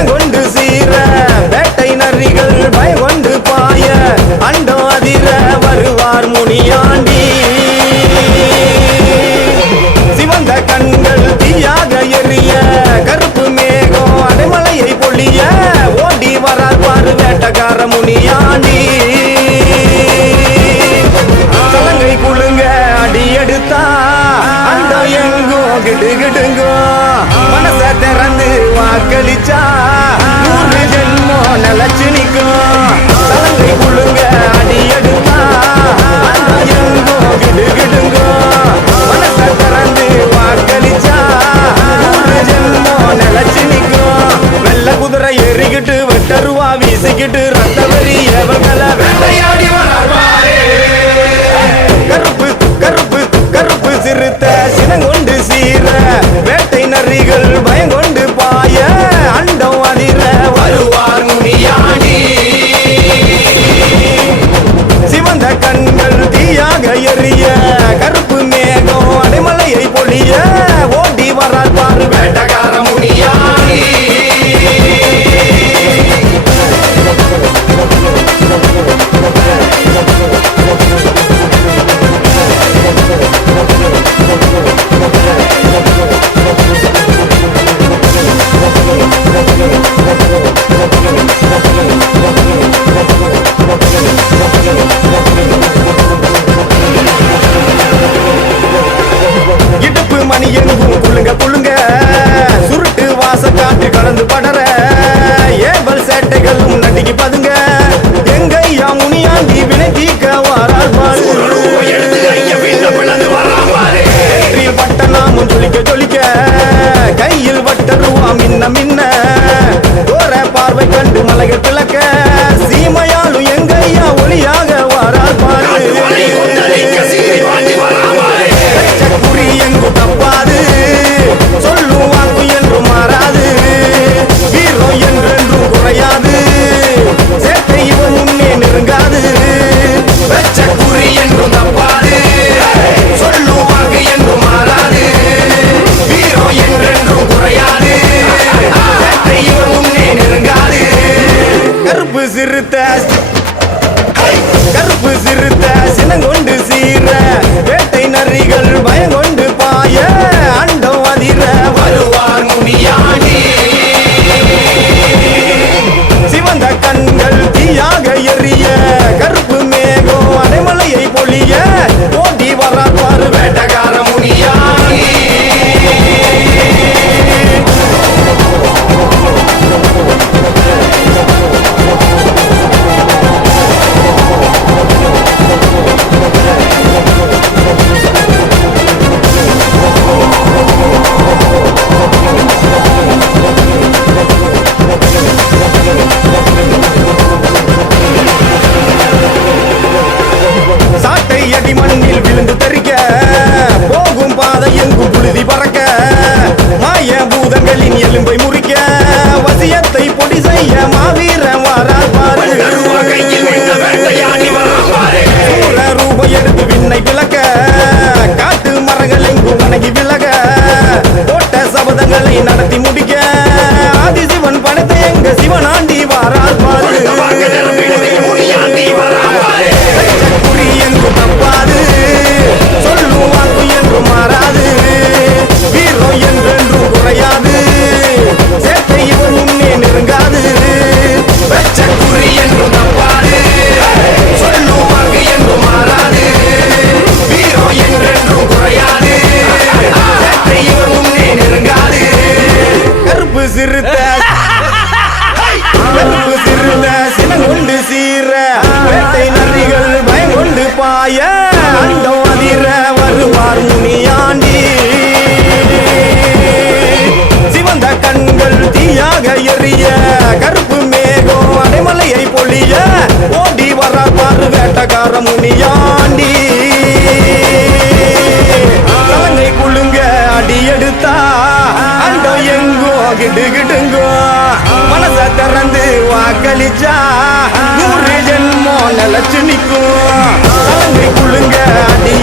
சினங்கொண்டு சீர வேட்டை நரிகள் பயங்கொண்டு பாய அண்டம் அதிர வருவார் முனியாண்டி. சிவந்த கண்கள் தீயாக எரிய கருப்பு மேகம் அடைமலையை பொழிய ஓடி வரார் பாரு வேட்டக்கார முனியாண்டி. சலங்கை குழுங்க அடி எடுத்தா அண்டம் எங்கோ கிடுகிடுங்கோ மனச திறந்து வாக்களிச்சா 100 ஜென்மம் நிலச்சு நிற்கும். சலங்கை குழுங்க அடி எடுத்தா அண்டம் எங்கோ கிடுகிடுங்கோ மனச திறந்து வாக்களிச்சா 100 ஜென்மம் நிலச்சு நிற்கும். வெள்ள குதிரை ஏறிக்கிட்டு வெட்டருவா வீசிக்கிட்டு ரத்த வெறி எவர்களை வேட்டையாடி வராரு. கருப்பு கருப்பு கருப்பு சிறுத்த சினங்கொண்டு சீர வேட்டை நரிகள் பயங்கொண்டு பாய அண்டம் அதிர வருவார் முனியாண்டி. சிவந்த கண்கள் தீயாக எரிய கருப்பு மேகம் அடைமலையை பொழிய ஓடி வரார் பாரு வேட்டக்கார முனியாண்டி. இடுப்பு மணி எங்கும் குழுங்க குழுங்க சுருட்டு வாச காட்டு கடந்து படற ஏவல் சேட்டைகளும் நட்டிக்கு பதுங்க எங்கையா முனியாண்டி வினை தீக்க வாரார் பாரு. பட்ட நாமும் ஜொலிக்க ஜொலிக்க கையில் வட்டருவா மின்ன மின்ன தோர பார்வை கண்டு மலைகள் பிளக்க சீமையாலும் எங்கையா ஒளியாக வாரார் பாரு. குறி எங்கு தப்பாது சொல்லும் வாக்கு என்றும் மாறாது வீரம் என்றென்றும் குறையாது சேட்டை இவன் முன்னே நெருங்காது. வெச்ச குறி என்றும் தப்பாது சொல்லும் வாக்கு என்றும் மாறாது வீரம் என்றென்றும் குறையாது சேட்டை இவன் முன்னே நெருங்காது. கருப்பு சிறுத்த கருப்பு சிறுத்த சினங்கொண்டு சீர வேட்டை நரிகள் பயங்கொண்டு பாய அண்டம் அதிர வருவார் முனியாண்டி. சிவந்த கண்கள் தீயாக எரிய கருப்பு மேகம் அடைமலையை பொழிய ஓடி வரார் பாரு வேட்டக்கார முனியாண்டி. சாட்டை அடி மண்ணில் விழுந்து தெரிக்க போகும் பாதை எங்கும் புழுதி பறக்க மாய பூதங்களின் எலும்பை முறிக்க வசியத்தை பொடி செய்ய மாவீர வாரார் பாரு. சூர ரூபை எடுத்து விண்ணை விளக்க காட்டு மரங்கள் எங்கும் வணங்கி விலக போட்ட சபதங்களை நடத்தி முடிக்க ஆதிசிவன் படைத்த எங்க சிவனாண்டி வாரார் பாரு. குறி எங்கு தப்பாது சொல்லும் வாக்கு என்றும் மாறாது வீரம் என்றென்றும் குறையாது சேட்டை இவன் முன்னே நெருங்காது. வெச்ச குறி என்றும் தப்பாது சொல்லும் வாக்கு என்றும் மாறாது வீரம் என்றென்றும் குறையாது சேட்டை இவன் முன்னே நெருங்காது. கருப்பு சிறுத்த கருப்பு சிறுத்த சினங்கொண்டு சீர வேட்டை நரிகள் பயங்கொண்டு பாய அண்டம் அதிர வருவார் முனியாண்டி. சிவந்த கண்கள் தீயாக எரிய கருப்பு மேகம் அடைமலையை பொழிய ஓடி வரார் பாரு வேட்டக்கார முனியாண்டி. சலங்கை குழுங்க அடி எடுத்தா அண்டம் எங்கோ கிடுகிடுங்கோ மனச திறந்து வாக்களிச்சா 100 ஜென்மம் நிலச்சு நிற்கும். சலங்கை குழுங்க அடி